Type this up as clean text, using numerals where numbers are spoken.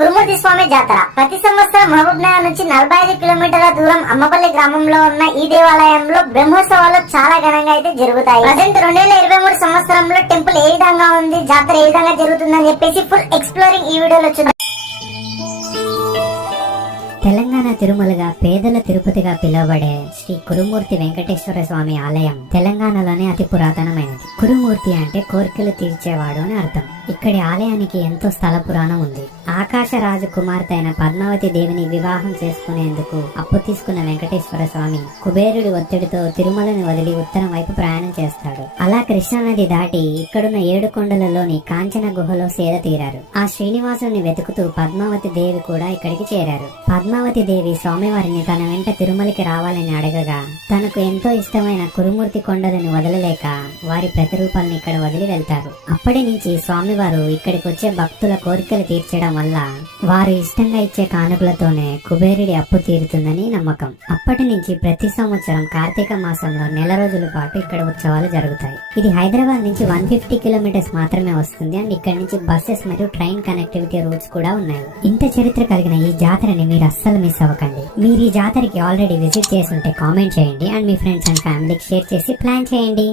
కురుమూర్తి స్వామి జాతర ప్రతి సంవత్సరం మహబూబ్ నగర్ నుంచి 45 కిలోమీటర్ల దూరం అమ్మపల్లి గ్రామంలో ఉన్న ఈ దేవాలయంలో బ్రహ్మోత్సవాలు చాలా ఘనంగా అయితే జరుగుతాయి. ప్రజెంట్ 2023 సంవత్సరంలో టెంపుల్ ఏ విధంగా ఉంది, జాతర ఏ విధంగా జరుగుతుందని చెప్పేసి ఫుల్ ఎక్స్ప్లోరింగ్ ఈ వీడియోలో చూద్దాం. తెలంగాణ తిరుమలగా పేదల తిరుపతిగా పిలువబడే శ్రీ కురుమూర్తి వెంకటేశ్వర స్వామి ఆలయం తెలంగాణలోనే అతి పురాతనమైనది. కురుమూర్తి అంటే కోరికలు తీర్చేవాడు అని అర్థం. ఇక్కడి ఆలయానికి ఎంతో స్థల పురాణం ఉంది. ఆకాశరాజు కుమార్తె అయిన పద్మావతి దేవిని వివాహం చేసుకునేందుకు అప్పు తీసుకున్న వెంకటేశ్వర స్వామి కుబేరుడి ఒత్తిడితో తిరుమలని వదిలి ఉత్తరం వైపు ప్రయాణం చేస్తాడు. అలా కృష్ణానది దాటి ఇక్కడున్న 7 కొండలలోని కాంచన గుహలో సేద తీరారు. ఆ శ్రీనివాసుని వెతుకుతూ పద్మావతి దేవి కూడా ఇక్కడికి చేరారు. పద్మావతి దేవి స్వామివారిని తన వెంట తిరుమలకి రావాలని అడగగా తనకు ఎంతో ఇష్టమైన కురుమూర్తి కొండలను వదలలేక వారి ప్రతిరూపాలను ఇక్కడ వదిలి వెళ్తారు. అప్పటి నుంచి స్వామివారు ఇక్కడికి వచ్చే భక్తుల కోరికలు తీర్చడం వల్ల వారు ఇష్టంగా ఇచ్చే కానుకలతోనే కుబేరుడి అప్పు తీరుతుందని నమ్మకం. అప్పటి నుంచి ప్రతి సంవత్సరం కార్తీక మాసంలో నెల రోజుల పాటు ఇక్కడ ఉత్సవాలు జరుగుతాయి. ఇది హైదరాబాద్ నుంచి 150 కిలోమీటర్స్ మాత్రమే వస్తుంది. అండ్ ఇక్కడ నుంచి బస్సెస్ మరియు ట్రైన్ కనెక్టివిటీ రూట్స్ కూడా ఉన్నాయి. ఇంత చరిత్ర కలిగిన ఈ జాతరని మీరు అస్సలు మిస్ అవ్వకండి. మీరు ఈ జాతరకి ఆల్రెడీ విజిట్ చేసి ఉంటే కామెంట్ చేయండి అండ్ మీ ఫ్రెండ్స్ అండ్ ఫ్యామిలీకి షేర్ చేసి ప్లాన్ చేయండి.